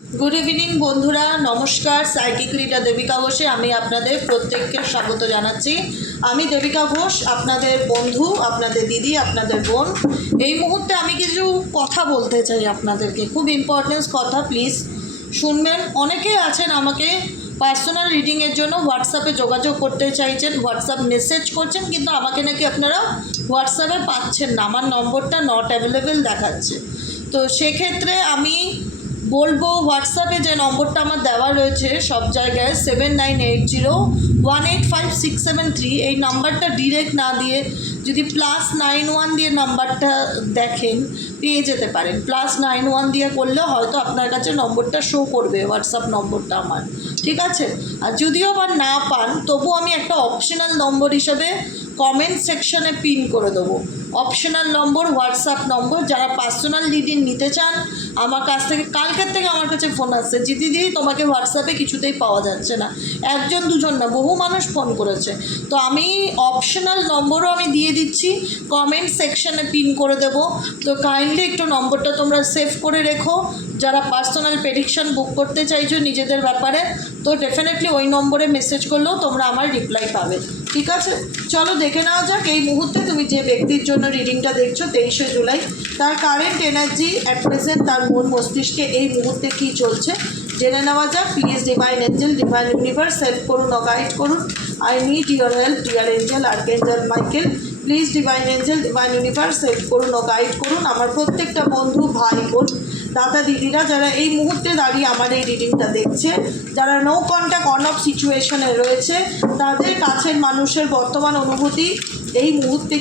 Good evening बंधुरा नमस्कार psychic reader Devika घोषे आमी आपनादेर प्रत्येकके स्वागत जानाच्छि। आमी देविका घोष आपनादेर बंधु आपनादेर दिदी आपनादेर बोन। এই মুহূর্তে আমি কিছু কথা বলতে চাই আপনাদেরকে, খুব ইম্পর্টেন্স কথা, প্লিজ শুনবেন। অনেকেই আছেন আমাকে পার্সোনাল রিডিংয়ের জন্য হোয়াটসঅ্যাপে যোগাযোগ করতে চাইছেন, হোয়াটসঅ্যাপ মেসেজ করছেন, কিন্তু আমাকে নাকি আপনারা হোয়াটসঅ্যাপে পাচ্ছেন না, আমার নম্বরটা নট অ্যাভেলেবেল দেখাচ্ছে। তো সেক্ষেত্রে আমি বলবো হোয়াটসঅ্যাপে যে নম্বরটা আমার দেওয়া রয়েছে সব জায়গায় 7980185673, এই নাম্বারটা ডিরেক্ট না দিয়ে যদি +91 দিয়ে নাম্বারটা দেখেন পেয়ে যেতে পারেন। +91 দিয়ে করলে হয়তো আপনার কাছে নম্বরটা শো করবে, হোয়াটসঅ্যাপ নম্বরটা আমার, ঠিক আছে। আর যদিও বা না পান তবু আমি একটা অপশনাল নম্বর হিসেবে কমেন্ট সেকশনে পিন করে দেবো। অপশনাল নম্বর, হোয়াটসঅ্যাপ নম্বর, যারা পার্সোনাল রিডিং নিতে চান আমার কাছ থেকে। কালকের থেকে আমার কাছে ফোন আসছে, দিদি তোমাকে হোয়াটসঅ্যাপে কিছুতেই পাওয়া যাচ্ছে না, একজন দুজন না বহু মানুষ ফোন করেছে। তো আমি অপশনাল নম্বরও আমি দিয়ে দিচ্ছি, কমেন্ট সেকশনে পিন করে দেব। তো কাইন্ডলি একটু নম্বরটা তোমরা সেভ করে রেখো, যারা পার্সোনাল প্রেডিকশন বুক করতে চাইছো নিজেদের ব্যাপারে, তো ডেফিনেটলি ওই নম্বরে মেসেজ করলেও তোমরা আমার রিপ্লাই পাবে, ঠিক আছে। চলো দেখে নেওয়া যাক এই মুহূর্তে তুমি যে ব্যক্তির জন্য রিডিংটা দেখছো 23শে জুলাই, তার কারেন্ট এনার্জি অ্যাট প্রেজেন্ট, তার মন মস্তিষ্কে এই মুহূর্তে কী চলছে জেনে নেওয়া যাক। Please divine angel, divine universe help করুন ও গাইড করুন। I need your help dear angel, archangel Michael. Please divine angel, divine universe help করুন ও গাইড করুন আমার প্রত্যেকটা বন্ধু, ভাই বোন, দাদা দিদিরা যারা এই মুহূর্তে দাঁড়িয়ে আমার এই রিডিংটা দেখছে, যারা নো কন্ট্যাক্ট অন অফ সিচুয়েশনে রয়েছে, তাদের কাছের মানুষের বর্তমান অনুভূতি এই মুহূর্তে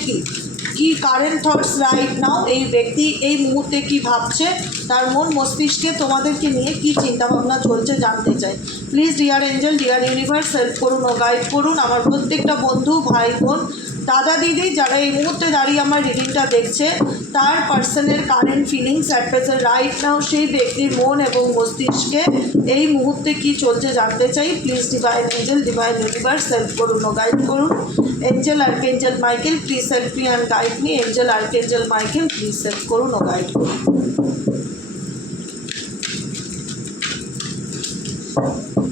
কি কারেন্ট থটস রাইট নাও, এই ব্যক্তি এই মুহূর্তে কি ভাবছে, তার মন মস্তিষ্কে তোমাদেরকে নিয়ে কি চিন্তাভাবনা চলছে জানতে চাই। Please dear angel, deer universe help করুন ও গাইড করুন আমার প্রত্যেকটা বন্ধু, ভাই বোন, দাদা দিদি যারা এই মুহূর্তে দাঁড়িয়ে আমার রিডিংটা দেখছে, তার পার্সনের current feelings at present right now, সেই ব্যক্তির মন এবং মস্তিষ্কে এই মুহূর্তে কি চলছে জানতে চাই। Please divine angel, divine universe help করুন ও গাইড করুন। Angel archangel Michael please help me and guide me. Angel archangel Michael please help করুন ও গাইড করুন।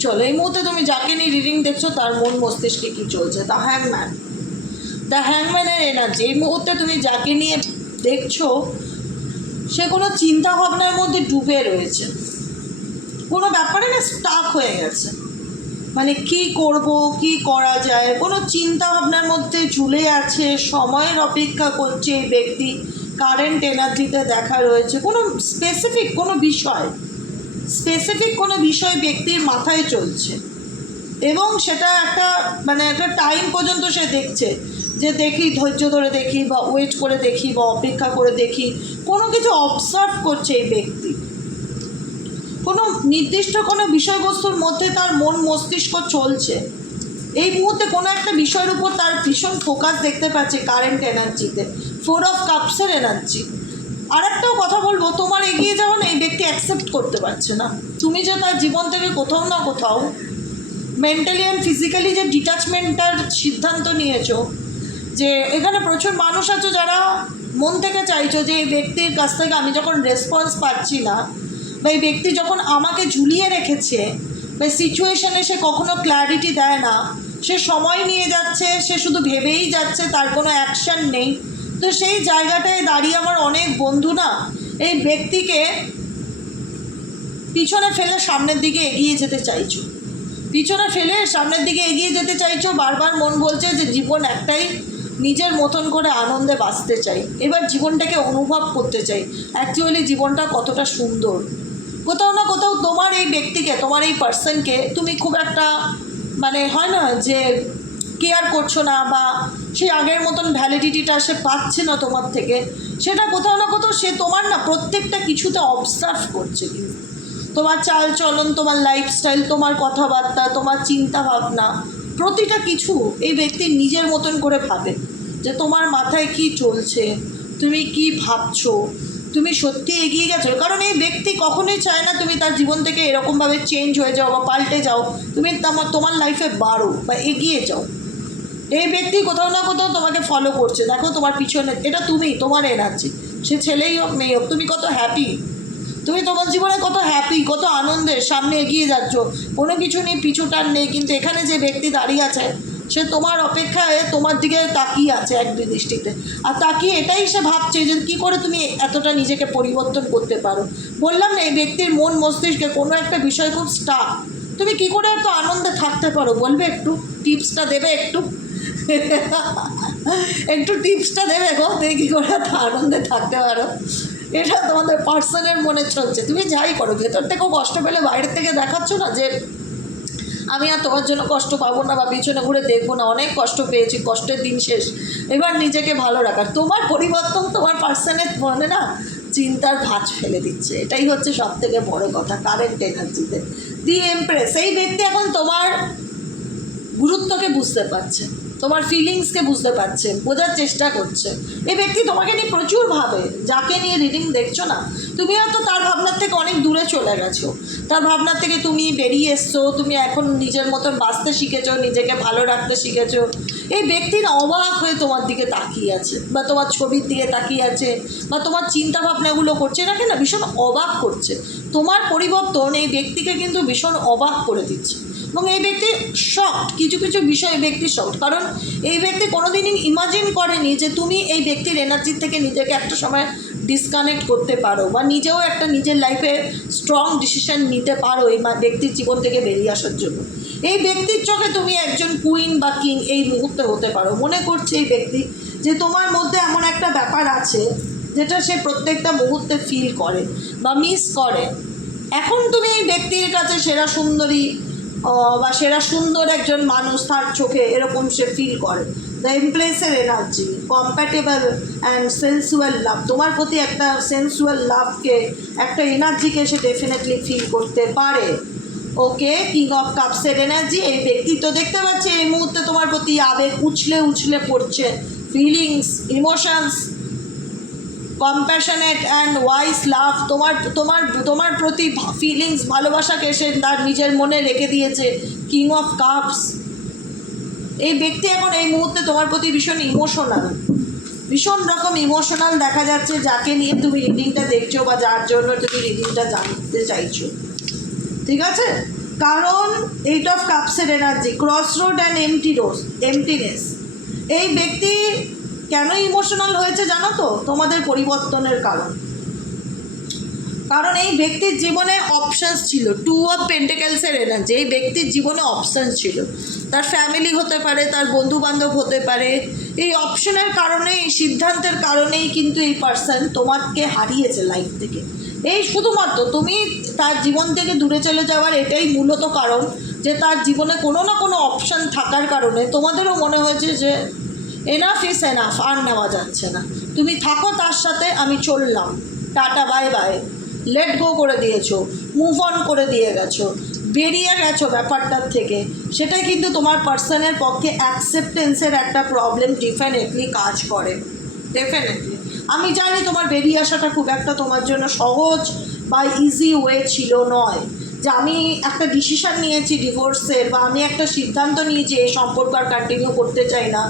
চলো এই মুহূর্তে তুমি যাকে নিয়ে রিডিং দেখছো তার মন মস্তিষ্কে কী চলছে। দ্য হ্যাংম্যান, দ্য হ্যাংম্যানের এনার্জি, এই মুহূর্তে তুমি যাকে নিয়ে দেখছো সে কোনো চিন্তা ভাবনার মধ্যে ডুবে রয়েছে, কোনো ব্যাপারে না স্টাক হয়ে গেছে, মানে কি করব কি করা যায় কোনো চিন্তা ভাবনার মধ্যে ঝুলে আছে, সময়ের অপেক্ষা করছে এই ব্যক্তি। কারেন্ট এনার্জিতে দেখা রয়েছে কোনো স্পেসিফিক কোনো বিষয় ব্যক্তির মাথায় চলছে, এবং সেটা একটা একটা টাইম পর্যন্ত সে দেখছে যে দেখি ধৈর্য ধরে দেখি বা ওয়েট করে দেখি বা অপেক্ষা করে দেখি, কোনো কিছু অবজার্ভ করছে এই ব্যক্তি। কোনো নির্দিষ্ট কোনো বিষয়বস্তুর মধ্যে তার মন মস্তিষ্ক চলছে এই মুহূর্তে, কোনো একটা বিষয়ের উপর তার ভীষণ ফোকাস দেখতে পাচ্ছে কারেন্ট এনার্জিতে, 4 অফ কাপসের এনার্জি। আর একটাও কথা বলবো, তোমার এগিয়ে যাওয়া না এই ব্যক্তি অ্যাকসেপ্ট করতে পারছে না, তুমি যে তার জীবন থেকে কোথাও না কোথাও মেন্টালি অ্যান্ড ফিজিক্যালি যে ডিট্যাচমেন্টটার সিদ্ধান্ত নিয়েছো, যে এখানে প্রচুর মানুষ আছো যারা মন থেকে চাইছো যে এই ব্যক্তির কাছ থেকে আমি যখন রেসপন্স পাচ্ছি না, বা এই ব্যক্তি যখন আমাকে ঝুলিয়ে রেখেছে, বা সিচুয়েশানে সে কখনো ক্ল্যারিটি দেয় না, সে সময় নিয়ে যাচ্ছে, সে শুধু ভেবেই যাচ্ছে, তার কোনো অ্যাকশান নেই। তো সেই জায়গাটায় দাঁড়িয়ে আমার অনেক বন্ধু না এই ব্যক্তিকে পিছনে ফেলে সামনের দিকে এগিয়ে যেতে চাইছো, বারবার মন বলছে যে জীবন একটাই, নিজের মতন করে আনন্দে বাঁচতে চাই, এবার জীবনটাকে অনুভব করতে চাই অ্যাকচুয়ালি জীবনটা কতটা সুন্দর। কোথাও না কোথাও তোমার এই ব্যক্তিকে, তোমার এই পার্সনকে তুমি খুব একটা হয় না যে কেয়ার করছো না, বা সেই আগের মতন ভ্যালিডিটিটা সে পাচ্ছে না তোমার থেকে, সেটা কোথাও না কোথাও সে তোমার না প্রত্যেকটা কিছুতে অবজার্ভ করছে, কিন্তু তোমার চাল চলন, তোমার লাইফস্টাইল, তোমার কথাবার্তা, তোমার চিন্তা ভাবনা, প্রতিটা কিছু এই ব্যক্তি নিজের মতন করে ভাবে যে তোমার মাথায় কি চলছে, তুমি কি ভাবছো, তুমি সত্যি এগিয়ে গেছো। কারণ এই ব্যক্তি কখনোই চায় না তুমি তার জীবন থেকে এরকমভাবে চেঞ্জ হয়ে যাও বা পাল্টে যাও, তুমি তোমার লাইফে বাড়ো বা এগিয়ে যাও। এই ব্যক্তি কোথাও না কোথাও তোমাকে ফলো করছে, দেখো তোমার পিছনে, এটা তুমি, তোমার এনার্জি, সে ছেলেই হোক মেয়ে হোক, তুমি কত হ্যাপি, তুমি তোমার জীবনে কত হ্যাপি, কত আনন্দের সামনে এগিয়ে যাচ্ছ, কোনো কিছু নিয়ে পিছুটান নেই, কিন্তু এখানে যে ব্যক্তি দাঁড়িয়ে আছে সে তোমার অপেক্ষায় তোমার দিকে তাকিয়ে আছে এক দুই দৃষ্টিতে, আর তাকিয়ে এটাই সে ভাবছে যে কী করে তুমি এতটা নিজেকে পরিবর্তন করতে পারো। বললাম না, এই ব্যক্তির মন মস্তিষ্কে কোনো একটা বিষয় খুব স্টাক। তুমি কী করে এত আনন্দে থাকতে পারো বলবে? একটু টিপসটা দেবে, একটু একটু টিপসটা দেবে গো, তুমি কী করে এত আনন্দে থাকতে পারো? এটা তোমাদের পার্সনের মনে চলছে। তুমি যাই করো, ভেতর থেকেও কষ্ট পেলে বাইরের থেকে দেখাচ্ছ না যে আমি আর তোমার জন্য কষ্ট পাবো না, বা পিছনে ঘুরে দেখবো না, অনেক কষ্ট পেয়েছি, কষ্টের দিন শেষ, এবার নিজেকে ভালো রাখার। তোমার পরিবর্তন তোমার পার্সনের মনে না চিন্তার ভাঁজ ফেলে দিচ্ছে, এটাই হচ্ছে সব থেকে বড় কথা। কারেন্ট এনার্জিতে দি এমপ্রেস, এই ব্যক্তি এখন তোমার গুরুত্বকে বুঝতে পারছে, তোমার ফিলিংসকে বুঝতে পারছে, বোঝার চেষ্টা করছে। এই ব্যক্তি তোমাকে নিয়ে প্রচুর ভাবে, যাকে নিয়ে রিডিং দেখছো না তুমি হয়তো তার ভাবনার থেকে অনেক দূরে চলে গেছো, তার ভাবনার থেকে তুমি বেরিয়ে এসছো, তুমি এখন নিজের মতন বাঁচতে শিখেছো, নিজেকে ভালো রাখতে শিখেছো। এই ব্যক্তির অবাক হয়ে তোমার দিকে তাকিয়ে আছে, বা তোমার ছবির দিকে তাকিয়ে আছে, বা তোমার চিন্তা ভাবনাগুলো করছে, এটাকে না ভীষণ অবাক করছে। তোমার পরিবর্তন এই ব্যক্তিকে কিন্তু ভীষণ অবাক করে দিচ্ছে, এবং এই ব্যক্তি শকড, কিছু কিছু বিষয়ে ব্যক্তি শকড, কারণ এই ব্যক্তি কোনোদিনই ইমাজিন করেনি যে তুমি এই ব্যক্তির এনার্জি থেকে নিজেকে একটা সময় ডিসকানেক্ট করতে পারো, বা নিজেও একটা নিজের লাইফে স্ট্রং ডিসিশন নিতে পারো এই ব্যক্তির জীবন থেকে বেরিয়ে আসার জন্য। এই ব্যক্তির চোখে তুমি একজন কুইন বা কিং এই মুহূর্তে হতে পারো। মনে করছে এই ব্যক্তি যে তোমার মধ্যে এমন একটা ব্যাপার আছে যেটা সে প্রত্যেকটা মুহূর্তে ফিল করে বা মিস করে। এখন তুমি এই ব্যক্তির কাছে সেরা সুন্দরী বা সেরা সুন্দর একজন মানুষ তার চোখে, এরকম সে ফিল করে। দ্য এমপ্রেসের energy compatible and sensual love, তোমার প্রতি একটা সেন্সুয়াল লাভকে, একটা এনার্জিকে সে ডেফিনেটলি ফিল করতে পারে। ওকে, কিং অফ কাপসের এনার্জি, এই ব্যক্তি তো দেখতে পাচ্ছি এই মুহূর্তে তোমার প্রতি আবেগ উছলে উছলে পড়ছে, feelings, emotions, compassionate and wise love, তোমার তোমার তোমার প্রতি ফিলিংস, ভালোবাসাকে সে তার নিজের মনে রেখে দিয়েছে। কিং অফ কাপস, এই ব্যক্তি এখন এই মুহূর্তে তোমার প্রতি ভীষণ ইমোশনাল, ভীষণ রকম ইমোশনাল দেখা যাচ্ছে, যাকে নিয়ে তুমি রিডিংটা দেখছো বা যার জন্য তুমি রিডিংটা জানতে চাইছো। ঠিক আছে, কারণ 8 অফ কাপসের energy cross road and emptiness, এই ব্যক্তি কেন ইমোশনাল হয়েছে জানো তো? তোমাদের পরিবর্তনের কারণ এই ব্যক্তির জীবনে অপশানস ছিল। 2 অফ পেন্টিকেলসের এনার্জি, এই ব্যক্তির জীবনে অপশানস ছিল, তার ফ্যামিলি হতে পারে, তার বন্ধু বান্ধব হতে পারে। এই অপশনের কারণে, এই সিদ্ধান্তের কারণেই কিন্তু এই পার্সন তোমাকে হারিয়েছে লাইফ থেকে। এই শুধুমাত্র তুমি তার জীবন থেকে দূরে চলে যাওয়ার এটাই মূলত কারণ, যে তার জীবনে কোনো না কোনো অপশান থাকার কারণে তোমাদেরও মনে হয়েছে যে এনাফ ইস এনাফ, আর নেওয়া যাচ্ছে না, তুমি থাকো তার সাথে, আমি চললাম, tata bye bye, let go করে দিয়েছো, মুভ অন করে দিয়ে গেছো, বেরিয়ে গেছো ব্যাপারটার থেকে। সেটাই কিন্তু তোমার পার্সনের পক্ষে অ্যাকসেপ্টেন্সের একটা প্রবলেম ডেফিনেটলি কাজ করে। ডেফিনেটলি আমি জানি তোমার বেরিয়ে আসাটা খুব একটা তোমার জন্য সহজ বা ইজি ওয়ে ছিল নয়, যে আমি একটা ডিসিশান নিয়েছি ডিভোর্সের, বা আমি একটা সিদ্ধান্ত নিয়েছি এই সম্পর্ক আর কন্টিনিউ করতে চাই না,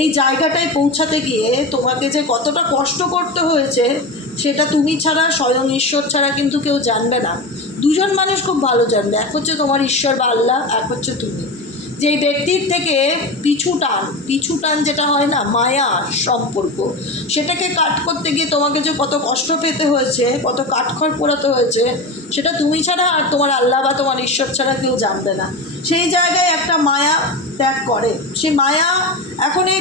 এই জায়গাটায় পৌঁছাতে গিয়ে তোমাকে যে কতটা কষ্ট করতে হয়েছে সেটা তুমি ছাড়া, স্বয়ং ঈশ্বর ছাড়া কিন্তু কেউ জানবে না। দুজন মানুষ খুব ভালো জানবে, এক হচ্ছে তোমার ঈশ্বর বা আল্লাহ, এক হচ্ছে তুমি। যে ব্যক্তির থেকে পিছু টান যেটা হয় না, মায়া সম্পর্ক, সেটাকে কাট করতে গিয়ে তোমাকে যে কত কষ্ট পেতে হয়েছে, কত কাঠখড় পোড়াতে হয়েছে, সেটা তুমি ছাড়া আর তোমার আল্লাহ বা তোমার ঈশ্বর ছাড়া কেউ জানবে না। সেই জায়গায় একটা মায়া ত্যাগ করে, সেই মায়া এখন এই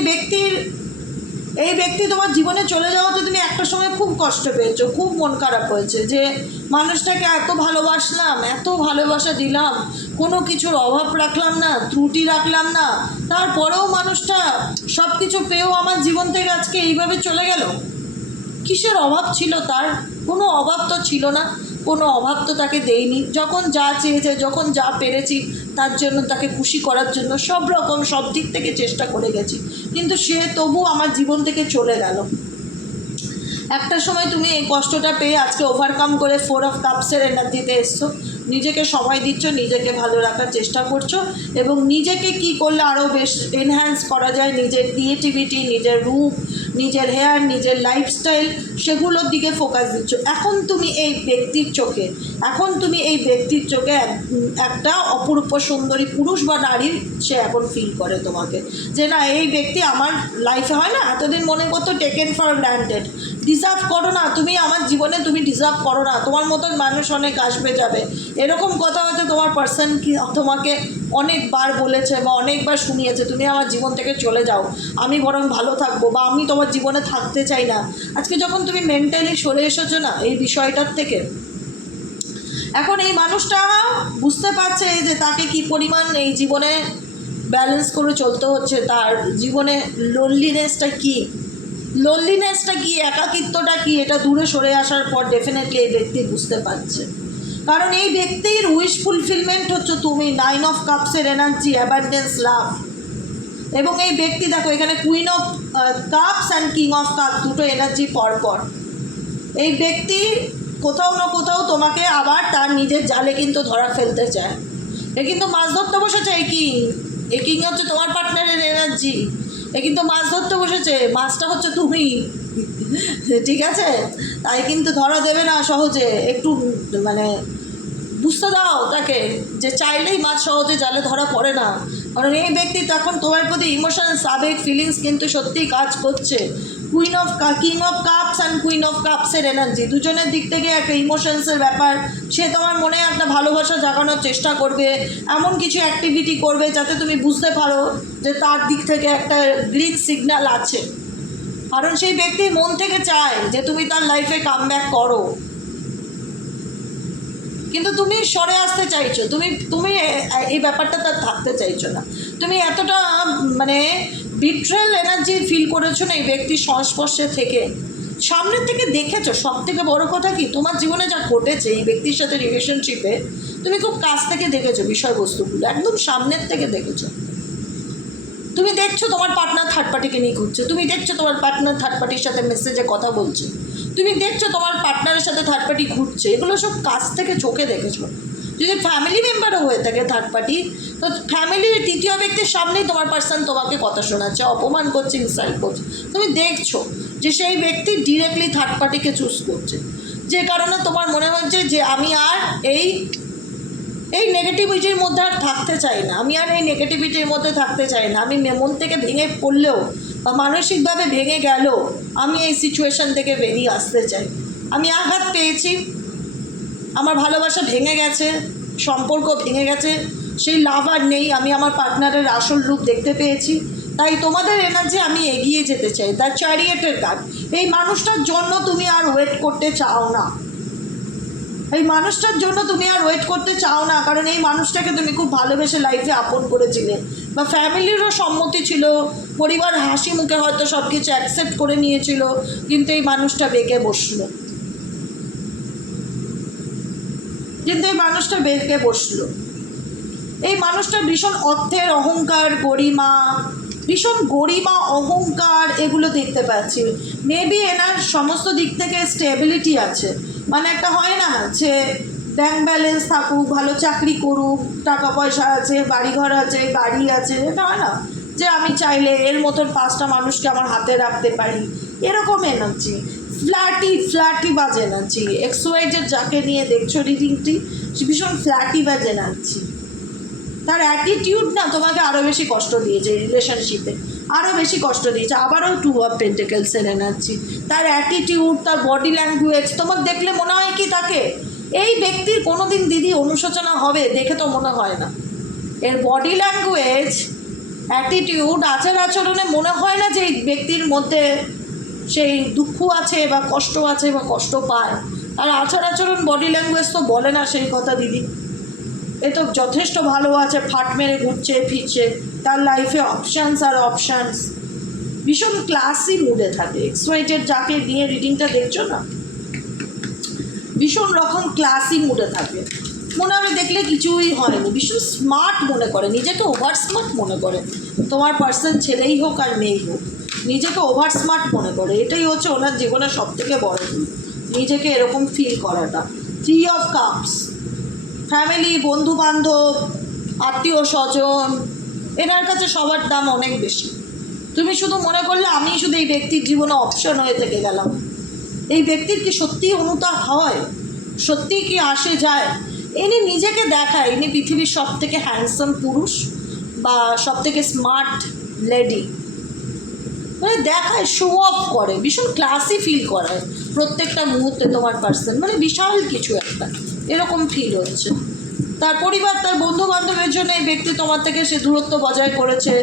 ব্যক্তি তোমার জীবনে চলে যাওয়াতে তুমি একটা সময় খুব কষ্ট পেয়েছো, খুব মন খারাপ হয়েছে, যে মানুষটাকে এত ভালোবাসলাম, এত ভালোবাসা দিলাম, কোনো কিছুর অভাব রাখলাম না, ত্রুটি রাখলাম না, তারপরেও মানুষটা সব কিছু পেয়েও আমার জীবন থেকে আজকে এইভাবে চলে গেল। কিসের অভাব ছিল তার? কোনো অভাব তো ছিল না, কোনো অভাব তো তাকে দেয়নি। যখন যা চেয়েছে, যখন যা পেরেছি তার জন্য, তাকে খুশি করার জন্য সব রকম সব দিক থেকে চেষ্টা করে গেছি, কিন্তু সে তবু আমার জীবন থেকে চলে গেল। একটা সময় তুমি এই কষ্টটা পেয়ে আজকে ওভারকাম করে 4 অফ কাপসের এনার্জিতে এসছো, নিজেকে সময় দিচ্ছ, নিজেকে ভালো রাখার চেষ্টা করছো, এবং নিজেকে কি করলে আরও বেশ এনহ্যান্স করা যায়, নিজের ক্রিয়েটিভিটি, নিজের রূপ, নিজের হেয়ার, নিজের লাইফস্টাইল, সেগুলোর দিকে ফোকাস দিচ্ছ। এখন তুমি এই ব্যক্তির চোখে একটা অপরূপ সুন্দরী পুরুষ বা নারীর সে এখন ফিল করে তোমাকে, যে না এই ব্যক্তি আমার লাইফে, হয় না এতদিন মনে করতো টেকেন ফর গ্রান্টেড, ডিজার্ভ করো না তুমি আমার জীবনে, তুমি ডিজার্ভ করো না, তোমার মতন মানুষ অনেক আসবে যাবে, এরকম কথা হয়তো তোমার পার্সন কি তোমাকে অনেকবার বলেছে বা অনেকবার শুনিয়েছে, তুমি আমার জীবন থেকে চলে যাও, আমি বরং ভালো থাকবো, বা আমি তোমার জীবনে থাকতে চাই না। আজকে যখন তুমি মেন্টালি সরে এসেছো না এই বিষয়টার থেকে, এখন এই মানুষটা বুঝতে পারছে যে তাকে কি পরিমাণ এই জীবনে ব্যালেন্স করে চলতে হচ্ছে, তার জীবনে লোনলিনেসটা কি, একাকিত্বটা কি, এটা দূরে সরে আসার পর ডেফিনেটলি এই ব্যক্তি বুঝতে পারছে। কারণ এই ব্যক্তির উইশ ফুলফিলমেন্ট হচ্ছে তুমি, 9 অফ কাপসের এনার্জি, অ্যাবান্ডেন্স, লাভ। এবং এই ব্যক্তি দেখো এখানে queen of cups and king of cups দুটো এনার্জি পরপর। এই ব্যক্তি কোথাও না কোথাও তোমাকে আবার তার নিজের জালে কিন্তু ধরা ফেলতে চায়। এ কিন্তু মাছ ধরতে বসেছে এই কিং হচ্ছে তোমার পার্টনারের এনার্জি, এ কিন্তু মাছ ধরতে বসেছে, মাছটা হচ্ছে তুমি, ঠিক আছে? তাই কিন্তু ধরা দেবে না সহজে, একটু মানে বুঝতে দাও তাকে যে চাইলেই মাছ সহজে জালে ধরা পড়ে না। কারণ এই ব্যক্তি তখন তোমার প্রতি ইমোশনস, আবেগ, ফিলিংস কিন্তু সত্যিই কাজ করছে। King of cups and queen of কাপসের এনার্জি, দুজনের দিক থেকে একটা ইমোশনসের ব্যাপার। সে তোমার মনে একটা ভালোবাসা জাগানোর চেষ্টা করবে, এমন কিছু অ্যাক্টিভিটি করবে যাতে তুমি বুঝতে পারো যে তার দিক থেকে একটা গ্রিন সিগন্যাল আছে। কারণ সেই ব্যক্তি মন থেকে চায় যে তুমি তার লাইফে কামব্যাক করো, কিন্তু তুমি সরে আসতে চাইছো, তুমি এই ব্যাপারটা তার থাকতে চাইছো না। তুমি এতটা মানে বিট্রেল এনার্জি ফিল করেছো না এই ব্যক্তির সংস্পর্শে থেকে, সামনের থেকে দেখেছো। সব থেকে বড় কথা কি, তোমার জীবনে যা ঘটেছে এই ব্যক্তির সাথে রিলেশনশিপে, তুমি খুব কাছ থেকে দেখেছো বিষয়বস্তুগুলো, একদম সামনের থেকে দেখেছো। তুমি দেখছো তোমার পার্টনার থার্ড পার্টিকে নিয়ে ঘুরছে, তুমি দেখছো তোমার পার্টনার থার্ড পার্টির সাথে মেসেজে কথা বলছে, তুমি দেখছো তোমার পার্টনারের সাথে থার্ড পার্টি ঘুরছে, এগুলো সব কাছ থেকে চোখে দেখেছো। যদি ফ্যামিলি মেম্বারও হয়ে থাকে থার্ড পার্টি, তো ফ্যামিলির তৃতীয় ব্যক্তির সামনেই তোমার পার্সন তোমাকে কথা শোনাচ্ছে, অপমান করছে, ইনসাল্ট করছে, তুমি দেখছো যে সেই ব্যক্তি ডিরেক্টলি থার্ড পার্টিকে চুজ করছে, যে কারণে তোমার মনে হচ্ছে যে আমি আর এই নেগেটিভিটির মধ্যে আর থাকতে চাই না, আমি মন থেকে ভেঙে পড়লেও বা মানসিকভাবে ভেঙে গেলেও আমি এই সিচুয়েশান থেকে বেরিয়ে আসতে চাই। আমি আঘাত পেয়েছি, আমার ভালোবাসা ভেঙে গেছে, সম্পর্ক ভেঙে গেছে, সেই লাভ আর নেই, আমি আমার পার্টনারের আসল রূপ দেখতে পেয়েছি, তাই তোমাদের এনার্জি আমি এগিয়ে যেতে চাই। তার চ্যারিয়েটের কাজ, এই মানুষটার জন্য তুমি আর ওয়েট করতে চাও না, কারণ এই মানুষটাকে তুমি খুব ভালোবেসে লাইফে আপন করেছিলে, বা ফ্যামিলিরও সম্মতি ছিল, পরিবার হাসি মুখে হয়তো সব কিছু অ্যাকসেপ্ট করে নিয়েছিল, কিন্তু এই মানুষটা বেঁকে বসলো। এই মানুষটা ভীষণ অর্থের অহংকার, গরিমা অহংকার এগুলো দেখতে পাচ্ছি। মেবি এনার সমস্ত দিক থেকে স্টেবিলিটি আছে, মানে একটা হয় না যে ব্যাংক ব্যালেন্স থাকুক, ভালো চাকরি করুক, টাকা পয়সা আছে, বাড়িঘর আছে, গাড়ি আছে, এটা হয় না যে আমি চাইলে এর মতন 5টা মানুষকে আমার হাতে রাখতে পারি, এরকম এনার্জি। ফ্ল্যাটি বাজ এনার্জি, এক্সওয়াইজের যাকে নিয়ে দেখছো রিডিংটি, ভীষণ ফ্ল্যাটি বাজ এনার্জি। তার অ্যাটিটিউড না তোমাকে আরও বেশি কষ্ট দিয়েছে, রিলেশনশিপে আরও বেশি কষ্ট দিয়েছে। আবারও 2 অফ পেন্টিকলসের এনার্জি, তার অ্যাটিটিউড, তার বডি ল্যাঙ্গুয়েজ, তোমার দেখলে মনে হয় কি তাকে এই ব্যক্তির কোনো দিন দিদি অনুশোচনা হবে, দেখে তো মনে হয় না। এর বডি ল্যাঙ্গুয়েজ, অ্যাটিটিউড, আচার আচরণে মনে হয় না যে এই ব্যক্তির মধ্যে সেই দুঃখ আছে বা কষ্ট আছে বা কষ্ট পায়। আর আচার আচরণ, বডি ল্যাঙ্গুয়েজ তো বলে না সেই কথা দিদি। এ তো যথেষ্ট ভালো আছে, ফাট মেরে ঘুরছে ফিরছে, তার লাইফে অপশানস, ভীষণ ক্লাসি মুডে থাকে। এক্সওয়াইজেড যাকে নিয়ে রিডিংটা দেখছো না, ভীষণ রকম ক্লাসি মুডে থাকে, মনে হবে দেখলে কিছুই হয়নি, ভীষণ স্মার্ট মনে করে, নিজেকে ওভার স্মার্ট মনে করে। তোমার পার্সন ছেলেই হোক আর মেয়েই হোক, নিজেকে ওভার স্মার্ট মনে করে, এটাই হচ্ছে ওনার জীবনের সবথেকে বড় ভুল, নিজেকে এরকম ফিল করাটা। 3 অফ কাপস, ফ্যামিলি, বন্ধুবান্ধব, আত্মীয় স্বজন, এনার কাছে সবার দাম অনেক বেশি। তুমি শুধু মনে করলে আমি শুধু এই ব্যক্তির জীবনে অপশন হয়ে থেকে গেলাম। এই ব্যক্তির কি সত্যিই অনুতাপ হয়, সত্যিই কি আসে যায়? ইনি নিজেকে দেখায় ইনি পৃথিবীর সব থেকে হ্যান্ডসাম পুরুষ বা সব থেকে স্মার্ট লেডি, মানে দেখায়, শো অফ করে, ভীষণ ক্লাসি ফিল করায় প্রত্যেকটা মুহূর্তে তোমার পার্সন, মানে বিশাল কিছু একটা এরকম ফিল হচ্ছে। তার পরিবার, তার বন্ধু বান্ধবের জন্য এই ব্যক্তি তোমার থেকে সে দূরত্ব বজায় করেছে।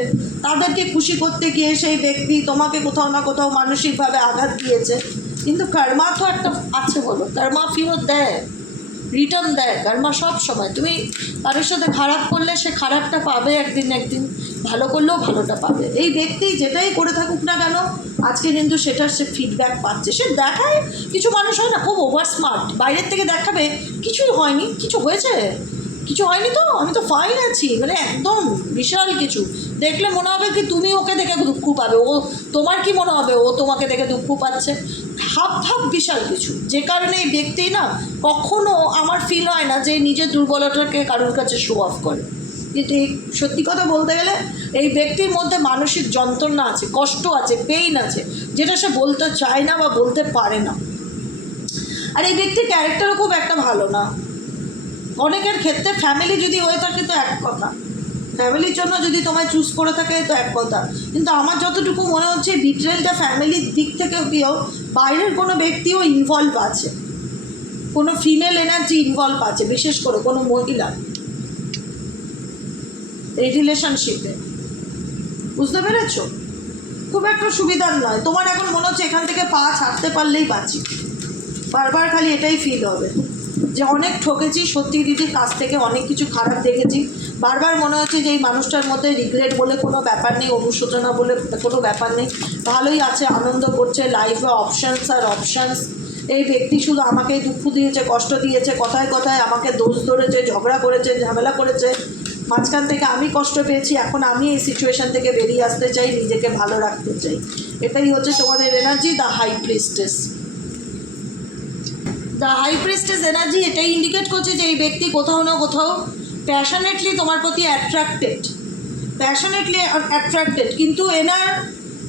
তাদেরকে খুশি করতে গিয়ে সেই ব্যক্তি তোমাকে কোথাও না কোথাও মানসিকভাবে আঘাত দিয়েছে। কিন্তু কর্মা তো একটা আছে, বলো, কর্মা ফেরত দেয়, রিটার্ন দেয় কর্মা সব সময়। তুমি কারোর সাথে খারাপ করলে সে খারাপটা পাবে একদিন, ভালো করলেও ভালোটা পাবে। এই ব্যক্তি যেটাই করে থাকুক না কেন আজকে কিন্তু সেটার সে ফিডব্যাক পাচ্ছে। সে দেখায়, কিছু মানুষ হয় না খুব ওভার স্মার্ট, বাইরের থেকে দেখাবে কিছুই হয়নি, কিছু হয়েছে, কিছু হয়নি, তো আমি তো ফাইন আছি, মানে একদম বিশাল কিছু। দেখলে মনে হবে কি তুমি ওকে দেখে দুঃখ পাবে, ও তোমার কি মনে হবে ও তোমাকে দেখে দুঃখ পাচ্ছে। ভাব বিশাল কিছু, যে কারণে এই ব্যক্তি না কখনো আমার ফিল হয় না যে নিজের দুর্বলতাকে কারোর কাছে শো অফ করে। কিন্তু এই সত্যি কথা বলতে গেলে এই ব্যক্তির মধ্যে মানসিক যন্ত্রণা আছে, কষ্ট আছে, পেইন আছে, যেটা সে বলতে চায় না বা বলতে পারে না। আর এই ব্যক্তির ক্যারেক্টারও খুব একটা ভালো না। অনেকের ক্ষেত্রে ফ্যামিলি যদি হয়ে থাকে তো এক কথা, ফ্যামিলির জন্য যদি তোমায় চুজ করে থাকে তো এক কথা, কিন্তু আমার যতটুকু মনে হচ্ছে বিট্রেলটা ফ্যামিলির দিক থেকে গিয়েও বাইরের কোনো ব্যক্তিও ইনভলভ আছে, কোনো ফিমেল এনার্জি ইনভলভ আছে, বিশেষ করে কোনো মহিলা এই রিলেশনশিপে। বুঝতে পেরেছ? খুব একটা সুবিধার নয়। তোমার এখন মনে হচ্ছে এখান থেকে পা ছাড়তে পারলেই বাঁচি, বারবার খালি এটাই ফিল হবে যে অনেক ঠকেছি, সত্যি দিদির কাছ থেকে অনেক কিছু খারাপ দেখেছি। বারবার মনে হচ্ছে যে এই মানুষটার মধ্যে রিগ্রেট বলে কোনো ব্যাপার নেই, অনুশোচনা বলে কোনো ব্যাপার নেই, ভালোই আছে, আনন্দ করছে, লাইফে অপশানস আর অপশানস। এই ব্যক্তি শুধু আমাকেই দুঃখ দিয়েছে, কষ্ট দিয়েছে, কথায় কথায় আমাকে দোষ ধরেছে, ঝগড়া করেছে, ঝামেলা করেছে, মাঝখান থেকে আমি কষ্ট পেয়েছি। এখন আমি এই সিচুয়েশান থেকে বেরিয়ে আসতে চাই, নিজেকে ভালো রাখতে চাই। এটাই হচ্ছে তোমাদের energy, the high priestess. The high priestess energy এটাই ইন্ডিকেট করছে যে এই ব্যক্তি কোথাও না কোথাও প্যাশনেটলি তোমার প্রতি অ্যাট্রাক্টেড, কিন্তু এনার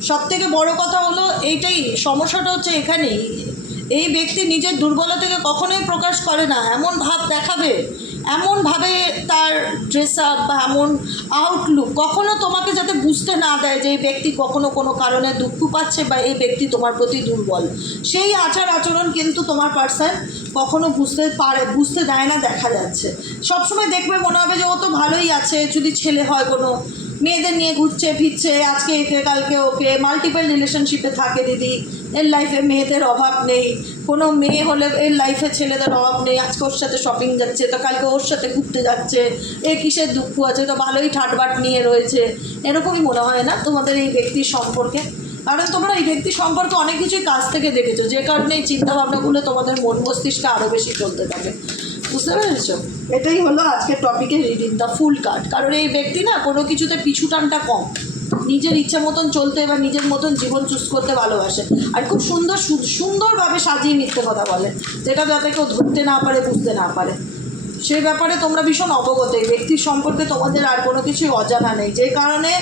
সবথেকে বড় কথা হলো এইটাই, সমস্যাটা হচ্ছে এখানেই। এই ব্যক্তি নিজের দুর্বলতাকে কখনোই প্রকাশ করে না, এমন ভাব দেখাবে, এমনভাবে তার ড্রেস আপ বা এমন আউটলুক কখনো তোমাকে যাতে বুঝতে না দেয় যে এই ব্যক্তি কখনো কোনো কারণে দুঃখ পাচ্ছে বা এই ব্যক্তি তোমার প্রতি দুর্বল। সেই আচরণ কিন্তু তোমার পার্সন কখনো বুঝতে দেয় না, দেখা যাচ্ছে। সবসময় দেখবে মনে হবে যে ও তো ভালোই আছে, যদি ছেলে হয় কোনো মেয়েদের নিয়ে ঘুরছে ফিরছে, আজকে একে কালকে ওকে, মাল্টিপল রিলেশনশিপে থাকে দিদি, এর লাইফে মেয়েদের অভাব নেই, কোনো মেয়ে হলে এর লাইফে ছেলেদের অভাব নেই, আজকে ওর সাথে শপিং যাচ্ছে তো কালকে ওর সাথে ঘুরতে যাচ্ছে, এ কিসের দুঃখ আছে, তো ভালোই ঠাটবাট নিয়ে রয়েছে। এরকমই মনে হয় না তোমাদের এই ব্যক্তির সম্পর্কে? কারণ তোমরা এই ব্যক্তি সম্পর্কে অনেক কিছুই কাছ থেকে দেখেছো, যে কারণে এই চিন্তাভাবনাগুলো তোমাদের মন মস্তিষ্কে আরও বেশি চলতে থাকে। বুঝতে পেরেছ? এটাই হলো আজকের টপিকের রিডিং, দ্য ফুল কার্ড। কারণ এই ব্যক্তি না কোনো কিছুতে পিছু টানটা কম, নিজের ইচ্ছা মতন চলতে বা নিজের মতন জীবন চুজ করতে ভালোবাসে, আর খুব সুন্দরভাবে সাজিয়ে মিথ্যে কথা বলে, যেটা যাতে কেউ ধরতে না পারে, বুঝতে না পারে। সেই ব্যাপারে তোমরা ভীষণ অবগত, এই ব্যক্তির সম্পর্কে তোমাদের আর কোনো কিছুই অজানা নেই, যে কারণে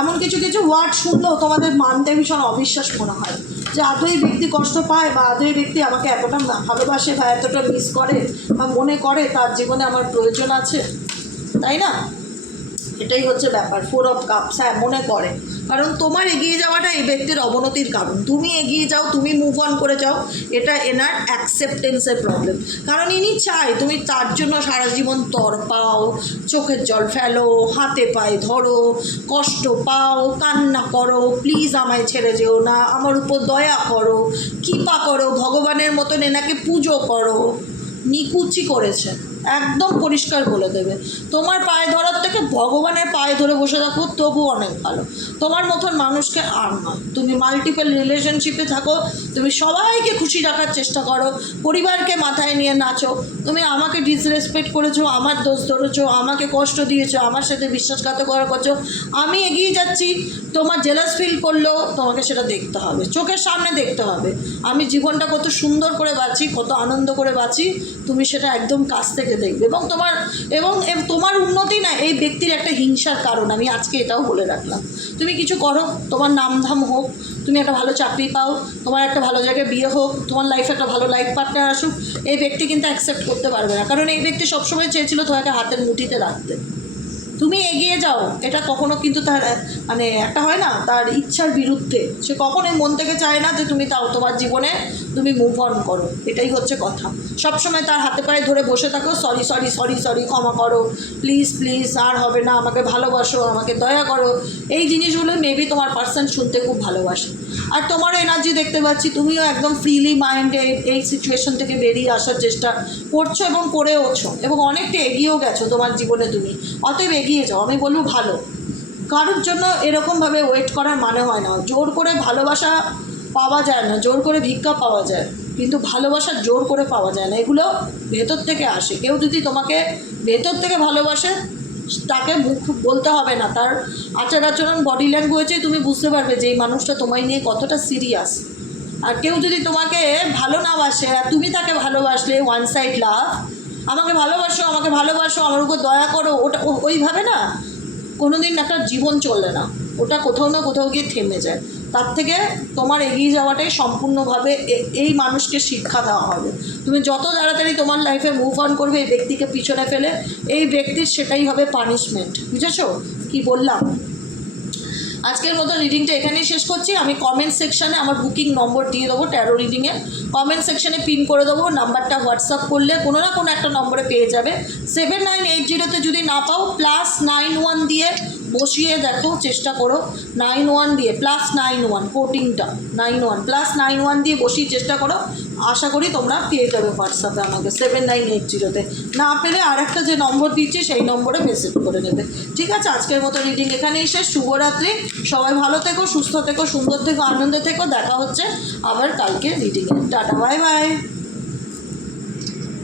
এমন কিছু ওয়ার্ড শুনলেও তোমাদের মানতে ভীষণ অবিশ্বাস মনে হয় যে আদৌ এই ব্যক্তি কষ্ট পায় বা আদৌ এই ব্যক্তি আমাকে এতটা ভালোবাসে বা এতটা মিস করে বা মনে করে তার জীবনে আমার প্রয়োজন আছে, তাই না? এটাই হচ্ছে ব্যাপার। 4 অফ কাপস, হ্যাঁ মনে করে, কারণ তোমার এগিয়ে যাওয়াটা এই ব্যক্তির অবনতির কারণ। তুমি এগিয়ে যাও, তুমি মুভ অন করে যাও, এটা এনার অ্যাকসেপ্টেন্সের প্রবলেম। কারণ ইনি চায় তুমি তার জন্য সারা জীবন তড়পাও, চোখের জল ফেলো, হাতে পায়ে ধরো, কষ্ট পাও, কান্না করো, প্লিজ আমায় ছেড়ে যেও না, আমার উপর দয়া করো, কৃপা করো, ভগবানের মতন এনাকে পুজো করো। নিকুচি করেছে, একদম পরিষ্কার বলে দেবে। তোমার পায়ে ধরার থেকে ভগবানের পায়ে ধরে বসে থাকো তবু অনেক ভালো। তোমার মতন মানুষকে আর নয়। তুমি মাল্টিপল রিলেশনশিপে থাকো, তুমি সবাইকে খুশি রাখার চেষ্টা করো, পরিবারকে মাথায় নিয়ে নাচো। তুমি আমাকে ডিসরেসপেক্ট করেছো, আমার দোষ ধরেছো, আমাকে কষ্ট দিয়েছো, আমার সাথে বিশ্বাসঘাতকতা করছো, আমি এগিয়ে যাচ্ছি, তোমার জেলাস ফিল করলেও তোমাকে সেটা দেখতে হবে, চোখের সামনে দেখতে হবে আমি জীবনটা কত সুন্দর করে বাঁচি, কত আনন্দ করে বাঁচি, তুমি সেটা একদম কাছ থেকে দেখবে, এবং তোমার উন্নতি না এই ব্যক্তির একটা হিংসার কারণ। আমি আজকে এটাও বলে রাখলাম, তুমি কিছু করো, তোমার নামধাম হোক, তুমি একটা ভালো চাকরি পাও, তোমার একটা ভালো জায়গায় বিয়ে হোক, তোমার লাইফে একটা ভালো লাইফ পার্টনার আসুক, এই ব্যক্তি কিন্তু অ্যাকসেপ্ট করতে পারবে না, কারণ এই ব্যক্তি সবসময় চেয়েছিল তোমাকে হাতের মুঠিতে রাখতে। তুমি এগিয়ে যাও, এটা কখনো কিন্তু তার মানে একটা হয় না তার ইচ্ছার বিরুদ্ধে, সে কখনোই মন থেকে চায় না যে তুমি তাও তোমার জীবনে তুমি মুভ অন করো, এটাই হচ্ছে কথা। সবসময় তার হাতে পায়ে ধরে বসে থাকো, সরি সরি সরি সরি, ক্ষমা করো, প্লিজ প্লিজ, আর হবে না, আমাকে ভালোবাসো, আমাকে দয়া করো, এই জিনিসগুলো মেবি তোমার পার্সন শুনতে খুব ভালোবাসে। আর তোমারও এনার্জি দেখতে পাচ্ছি, তুমিও একদম ফ্রিলি মাইন্ডে এই সিচুয়েশন থেকে বেরিয়ে আসার চেষ্টা করছো এবং করেওছো, এবং অনেকটা এগিয়েও গেছো তোমার জীবনে তুমি। অতএব এগিয়ে যাও, আমি বলবো ভালো। কারোর জন্য এরকমভাবে ওয়েট করার মানে হয় না। জোর করে ভালোবাসা পাওয়া যায় না, জোর করে ভিক্ষা পাওয়া যায়, কিন্তু ভালোবাসা জোর করে পাওয়া যায় না, এগুলো ভেতর থেকে আসে। কেউ যদি তোমাকে ভেতর থেকে ভালোবাসে, তাকে মুখ বলতে হবে না, তার আচার আচরণ, বডি ল্যাঙ্গুয়েজে তুমি বুঝতে পারবে যে এই মানুষটা তোমায় নিয়ে কতটা সিরিয়াস। আর কেউ যদি তোমাকে ভালো না বাসে আর তুমি তাকে ভালোবাসলে, ওয়ান সাইড লাভ, আমাকে ভালোবাসো, আমাকে ভালোবাসো, আমার উপর দয়া করো, ওটা ওইভাবে না কোনো দিন একটা জীবন চলে না, ওটা কোথাও না কোথাও গিয়ে থেমে যায়। তার থেকে তোমার এগিয়ে যাওয়াটাই সম্পূর্ণভাবে এই মানুষকে শিক্ষা দেওয়া হবে। তুমি যত তাড়াতাড়ি তোমার লাইফে মুভ অন করবে এই ব্যক্তিকে পিছনে ফেলে, এই ব্যক্তির সেটাই হবে পানিশমেন্ট। বুঝেছো কি বললাম? আজকের মতো রিডিংটা এখানেই শেষ করছি। আমি কমেন্ট সেকশানে আমার বুকিং নম্বর দিয়ে দেবো, ট্যারো রিডিংয়ে কমেন্ট সেকশানে পিন করে দেবো। নাম্বারটা হোয়াটসঅ্যাপ করলে কোনো না কোনো একটা নম্বরে পেয়ে যাবে। 7980 যদি না পাও, +91 দিয়ে বসিয়ে দেখো, চেষ্টা করো, 91 দিয়ে +91 কোটিংটা 91 +91 দিয়ে বসিয়ে চেষ্টা করো, আশা করি তোমরা পেয়ে যাবে হোয়াটসঅ্যাপে আমাকে 7980-তে। না পেলে আরেকটা যে নম্বর দিচ্ছি সেই নম্বরে মেসেজ করে নেবে। ঠিক আছে, আজকের মতো রিডিং এখানেই শেষ। শুভরাত্রি, সবাই ভালো থেকো, সুস্থ থেকো, সুন্দর থেকো, আনন্দে থেকো। দেখা হচ্ছে আবার কালকে রিডিংয়ে। Tata, bye bye.